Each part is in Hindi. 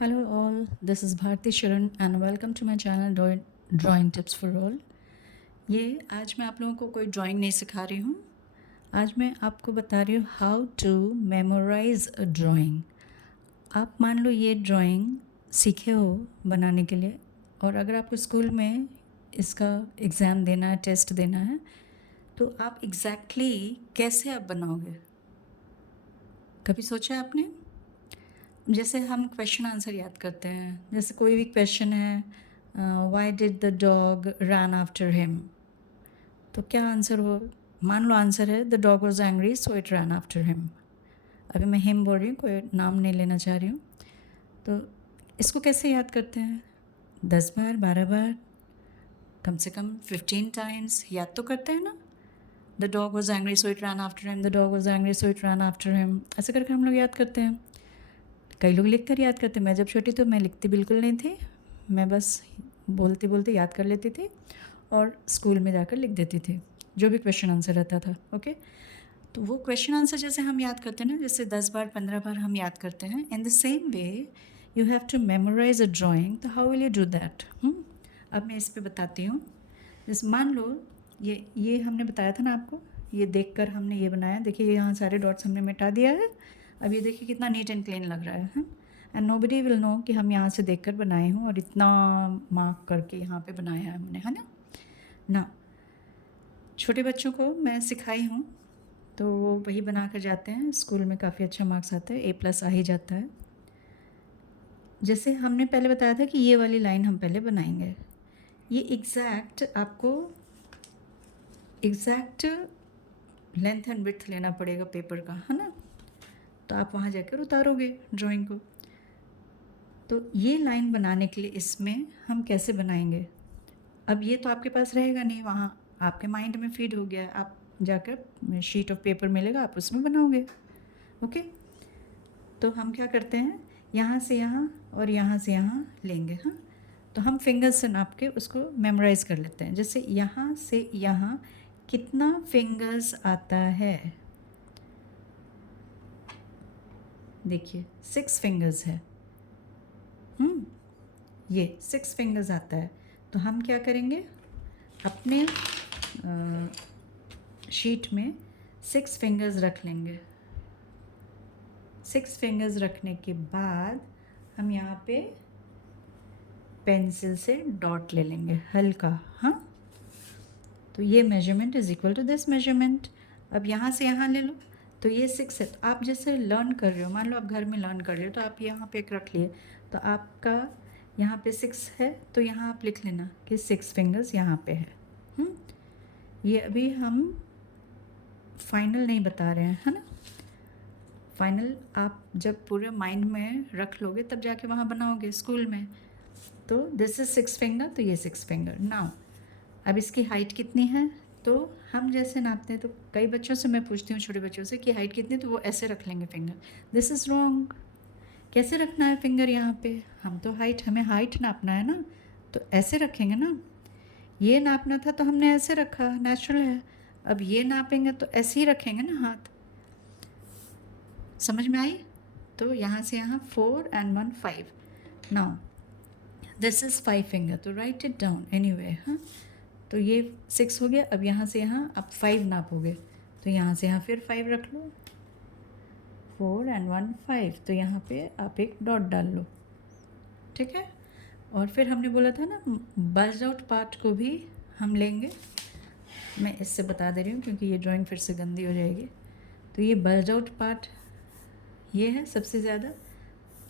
Hello all, this is Bharti Sharan and welcome to my channel Drawing Tips for All। ये आज मैं आप लोगों को कोई ड्राइंग नहीं सिखा रही हूँ। आज मैं आपको बता रही हूँ how to memorise a drawing. आप मान लो ये ड्राइंग सीखे हो बनाने के लिए, और अगर आपको स्कूल में इसका एग्ज़ाम देना है, टेस्ट देना है, तो आप एग्जैक्टली कैसे आप बनाओगे? कभी सोचा है आपने? जैसे हम क्वेश्चन आंसर याद करते हैं, जैसे कोई भी क्वेश्चन है, why did the dog run after him, तो क्या आंसर हो? मान लो आंसर है the dog was angry so it run after him. अभी मैं हिम बोल रही हूँ, कोई नाम नहीं लेना चाह रही हूँ। तो इसको कैसे याद करते हैं? 10 बार, 12 बार, कम से कम 15 टाइम्स याद तो करते हैं ना। The dog was angry so it run after him, the dog was angry so it run after him, ऐसे करके हम लोग याद करते हैं। कई लोग लिख कर याद करते। मैं जब छोटी तो मैं लिखती बिल्कुल नहीं थी, मैं बस बोलते बोलते याद कर लेती थी और स्कूल में जाकर लिख देती थी जो भी क्वेश्चन आंसर रहता था। ओके, तो वो क्वेश्चन आंसर जैसे हम याद करते हैं ना, जैसे 10 बार 15 बार हम याद करते हैं, in the same way you have to memorise a drawing. तो how will you do that? अब मैं इस पर बताती हूँ। जैसे मान लो ये हमने बताया था ना आपको, ये देखकर हमने ये बनाया। देखिए यहाँ सारे डॉट्स हमने मिटा दिया है। अब ये देखिए कितना नीट एंड क्लीन लग रहा है। एंड नोबडी विल नो कि हम यहाँ से देखकर बनाए हूँ और इतना मार्क करके यहाँ पे बनाया है हमने, है ना। छोटे बच्चों को मैं सिखाई हूँ तो वो वही बना कर जाते हैं स्कूल में, काफ़ी अच्छा मार्क्स आता है, A+ आ ही जाता है। जैसे हमने पहले बताया था कि ये वाली लाइन हम पहले बनाएंगे। ये एग्जैक्ट आपको एग्जैक्ट लेंथ एंड विड्थ लेना पड़ेगा पेपर का, है ना। तो आप वहाँ जाकर उतारोगे ड्राइंग को। तो ये लाइन बनाने के लिए इसमें हम कैसे बनाएंगे? अब ये तो आपके पास रहेगा नहीं, वहाँ आपके माइंड में फीड हो गया। आप जाकर शीट ऑफ पेपर मिलेगा, आप उसमें बनाओगे। ओके, तो हम क्या करते हैं, यहाँ से यहाँ और यहाँ से यहाँ लेंगे। हाँ, तो हम फिंगर्स से नाप के उसको मेमोराइज़ कर लेते हैं। जैसे यहाँ से यहाँ कितना फिंगर्स आता है? देखिए 6 फिंगर्स है। ये 6 फिंगर्स आता है। तो हम क्या करेंगे, अपने शीट में 6 फिंगर्स रख लेंगे। 6 फिंगर्स रखने के बाद हम यहाँ पे पेंसिल से डॉट ले लेंगे हल्का। हाँ, तो ये measurement is equal to this measurement. अब यहाँ से यहाँ ले लो, तो ये 6 है। तो आप जैसे लर्न कर रहे हो, मान लो आप घर में लर्न कर रहे हो, तो आप यहाँ पे एक रख लिए, तो आपका यहाँ पे 6 है, तो यहाँ आप लिख लेना कि 6 फिंगर्स यहाँ पे है। ये अभी हम फाइनल नहीं बता रहे हैं, है ना। फाइनल आप जब पूरे माइंड में रख लोगे तब जाके वहाँ बनाओगे स्कूल में। तो दिस इज़ 6 फिंगर, तो ये 6 फिंगर। नाउ अब इसकी हाइट कितनी है? तो हम जैसे नापते हैं, तो कई बच्चों से मैं पूछती हूँ, छोटे बच्चों से, कि हाइट कितनी, तो वो ऐसे रख लेंगे फिंगर। This is wrong. कैसे रखना है फिंगर यहाँ पे? हम तो हमें हाइट नापना है ना, तो ऐसे रखेंगे ना। ये नापना था तो हमने ऐसे रखा, नेचुरल है। अब ये नापेंगे तो ऐसे ही रखेंगे ना हाथ। समझ में आई? तो यहाँ से यहाँ 4 and 1 5। Now this is 5 finger, तो राइट इट डाउन एनीवे। हाँ, तो ये 6 हो गया। अब यहाँ से यहाँ आप 5 नापोगे, तो यहाँ से यहाँ फिर 5 रख लो। 4 and 1 5, तो यहाँ पे आप एक डॉट डाल लो, ठीक है। और फिर हमने बोला था ना, बल्ज आउट पार्ट को भी हम लेंगे। मैं इससे बता दे रही हूँ क्योंकि ये ड्राइंग फिर से गंदी हो जाएगी। तो ये बल्ज आउट पार्ट ये है सबसे ज़्यादा,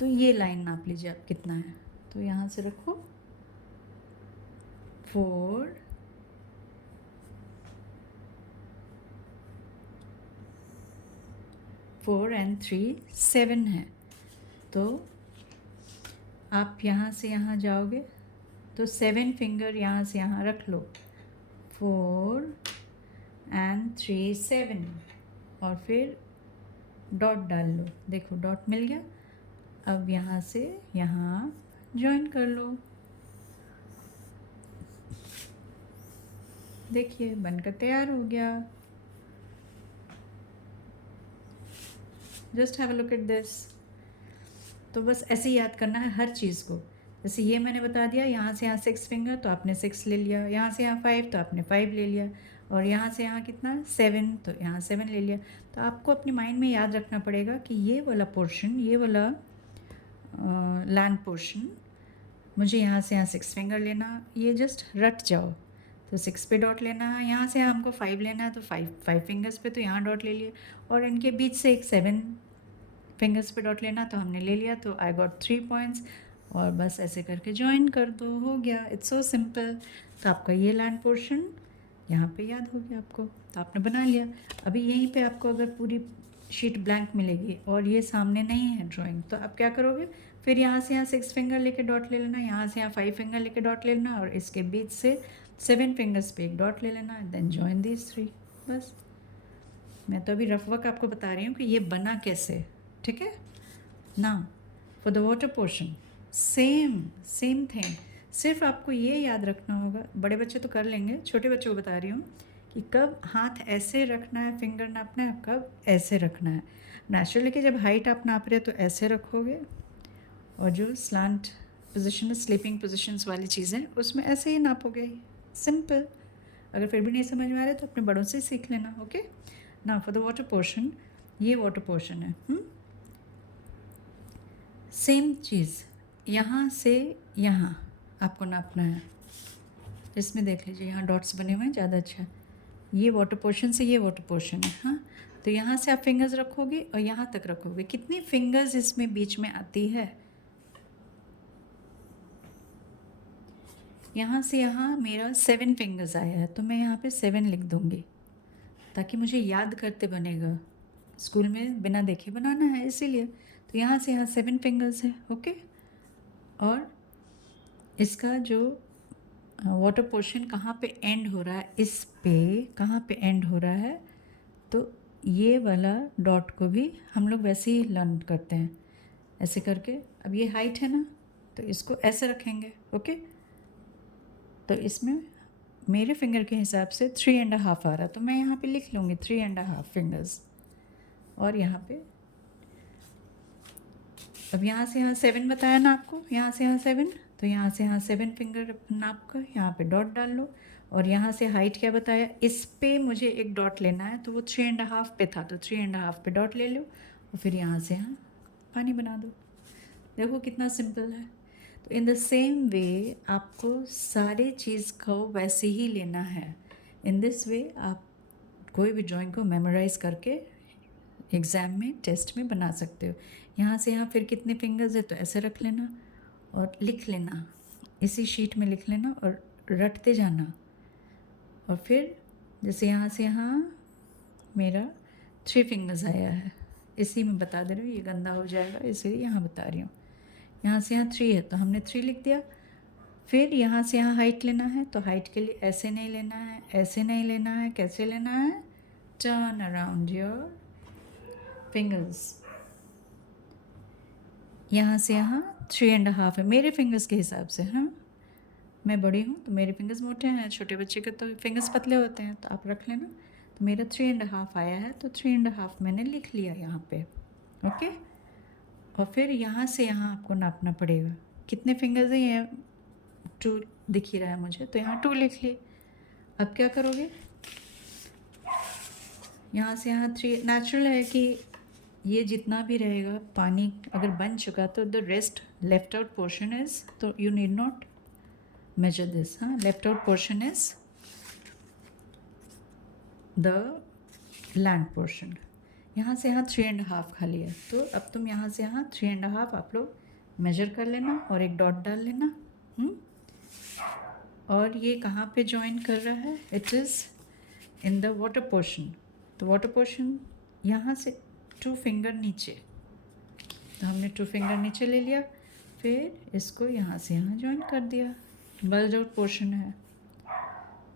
तो ये लाइन नाप लीजिए आप कितना है। तो यहाँ से रखो 4 4 and 3 7 है। तो आप यहाँ से यहाँ जाओगे तो 7 फिंगर यहाँ से यहाँ रख लो। 4 and 3 7, और फिर डॉट डाल लो। देखो डॉट मिल गया। अब यहाँ से यहाँ ज्वाइन कर लो। देखिए बनकर तैयार हो गया। Just have a look at this. तो बस ऐसे ही याद करना है हर चीज़ को। जैसे ये मैंने बता दिया, यहाँ से यहाँ 6 फिंगर तो आपने 6 ले लिया, यहाँ से यहाँ 5 तो आपने 5 ले लिया, और यहाँ से यहाँ कितना 7 तो यहाँ 7 ले लिया। तो आपको अपने माइंड में याद रखना पड़ेगा कि ये वाला पोर्शन, ये वाला लैंड पोर्शन, मुझे यहाँ से यहाँ 6 फिंगर लेना, ये जस्ट रट जाओ। तो 6 पे डॉट लेना है, यहाँ से हमको 5 लेना है तो 5 फिंगर्स पे, तो यहाँ डॉट ले लिए, और इनके बीच से एक 7 फिंगर्स पे डॉट लेना, तो हमने ले लिया, तो आई गॉट 3 पॉइंट्स। और बस ऐसे करके ज्वाइन कर दो, हो गया। It's so simple. तो आपका ये लैंड पोर्शन यहाँ पे याद हो गया आपको, तो आपने बना लिया। अभी यहीं पे आपको अगर पूरी शीट ब्लैंक मिलेगी और ये सामने नहीं है ड्राइंग, तो आप क्या करोगे, फिर यहाँ से यहाँ 6 फिंगर लेके डॉट ले लेना, यहाँ से यहाँ 5 फिंगर लेके डॉट ले लेना, और इसके बीच से 7 फिंगर्स पे एक डॉट ले लेना, देन जॉइन दीज 3। बस मैं तो अभी रफ वर्क आपको बता रही हूँ कि ये बना कैसे, ठीक है ना। For the water portion same thing, सिर्फ आपको ये याद रखना होगा, बड़े बच्चे तो कर लेंगे, छोटे बच्चों को बता रही हूँ कि कब हाथ ऐसे रखना है, फिंगर नापना है, कब ऐसे रखना है। नेचुरली कि जब हाइट आप नाप रहे हो तो ऐसे रखोगे, और जो स्लांट पोजीशन में स्लीपिंग पोजीशंस वाली चीज़ें उसमें ऐसे ही नापोगे, सिंपल। अगर फिर भी नहीं समझ में आ रहा है तो अपने बड़ों से सीख लेना, ओके ना। फॉर द वाटर पोर्शन, ये वाटर पोर्शन है, सेम चीज़, यहाँ से यहाँ आपको नापना है। इसमें देख लीजिए यहाँ डॉट्स बने हुए हैं, ज़्यादा अच्छा। ये वाटर पोर्शन से ये वाटर पोर्शन है, हाँ। तो यहाँ से आप फिंगर्स रखोगे और यहाँ तक रखोगे। कितनी फिंगर्स इसमें बीच में आती है, यहाँ से यहाँ मेरा 7 फिंगर्स आया है, तो मैं यहाँ पे 7 लिख दूँगी, ताकि मुझे याद करते बनेगा। स्कूल में बिना देखे बनाना है इसीलिए। तो यहाँ से यहाँ 7 फिंगर्स है, ओके। और इसका जो वाटर पोर्शन कहाँ पे एंड हो रहा है, इस पे कहाँ पे एंड हो रहा है, तो ये वाला डॉट को भी हम लोग वैसे ही लर्न करते हैं, ऐसे करके। अब ये हाइट है ना, तो इसको ऐसे रखेंगे, ओके। तो इसमें मेरे फिंगर के हिसाब से 3.5 आ रहा, तो मैं यहाँ पे लिख लूँगी 3.5 फिंगर्स। और यहाँ पे अब यहाँ से यहाँ 7 बताया ना आपको, यहाँ से यहाँ 7, तो यहाँ से यहाँ 7 फिंगर नाप कर यहाँ पे डॉट डाल लो। और यहाँ से हाइट क्या बताया, इस पे मुझे एक डॉट लेना है, तो वो 3.5 पे था, तो 3.5 पे डॉट ले लो, और फिर यहाँ से यहाँ पानी बना दो। देखो कितना सिंपल है। तो इन द सेम वे आपको सारे चीज़ को वैसे ही लेना है। इन दिस वे आप कोई भी ड्राइंग को मेमोराइज करके एग्ज़ाम में, टेस्ट में बना सकते हो। यहाँ से यहाँ फिर कितने फिंगर्स है, तो ऐसे रख लेना और लिख लेना, इसी शीट में लिख लेना और रटते जाना। और फिर जैसे यहाँ से यहाँ मेरा 3 फिंगर्स आया है, इसी में बता दे रही हूँ, ये गंदा हो जाएगा इसलिए यहाँ बता रही हूँ। यहाँ से यहाँ 3 है, तो हमने 3 लिख दिया। फिर यहाँ से यहाँ हाइट लेना है, तो हाइट के लिए ऐसे नहीं लेना है, ऐसे नहीं लेना है, कैसे लेना है, टर्न अराउंड योर फिंगर्स। यहाँ से यहाँ 3.5 है मेरे फिंगर्स के हिसाब से, हाँ। मैं बड़ी हूँ तो मेरे फिंगर्स मोटे हैं, छोटे बच्चे के तो फिंगर्स पतले होते हैं, तो आप रख लेना। तो मेरा 3.5 आया है, तो 3.5 मैंने लिख लिया यहाँ पे, ओके। और फिर यहाँ से यहाँ आपको नापना पड़ेगा, कितने फिंगर्स हैं, ये 2 दिख ही रहा है मुझे, तो यहाँ 2 लिख लिए। अब क्या करोगे, यहाँ से यहाँ 3, नेचुरल है कि ये जितना भी रहेगा पानी अगर बन चुका तो the rest left out portion is, तो you need not measure this, हाँ। Left out portion is the land portion. यहाँ से यहाँ 3.5 खाली है, तो अब तुम यहाँ से यहाँ 3.5 आप लोग मेजर कर लेना और एक डॉट डाल लेना। और ये कहाँ पे ज्वाइन कर रहा है, it is in the water portion. तो वाटर पोर्शन यहाँ से 2 फिंगर नीचे, तो हमने 2 फिंगर नीचे ले लिया, फिर इसको यहाँ से यहाँ ज्वाइन कर दिया, बल्ज आउट पोर्शन है,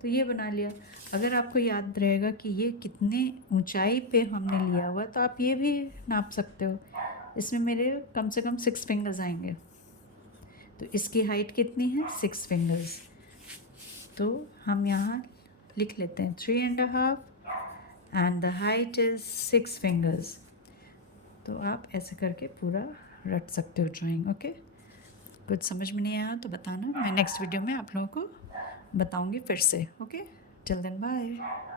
तो ये बना लिया। अगर आपको याद रहेगा कि ये कितने ऊंचाई पे हमने लिया हुआ, तो आप ये भी नाप सकते हो। इसमें मेरे कम से कम 6 फिंगर्स आएंगे, तो इसकी हाइट कितनी है, 6 फिंगर्स। तो हम यहाँ लिख लेते हैं 3.5 and the height is 6 fingers. तो आप ऐसे करके पूरा रट सकते हो ड्राइंग। ओके, कुछ समझ में नहीं आया तो बताना, मैं नेक्स्ट वीडियो में आप लोगों को बताऊंगी फिर से। Okay, till then bye.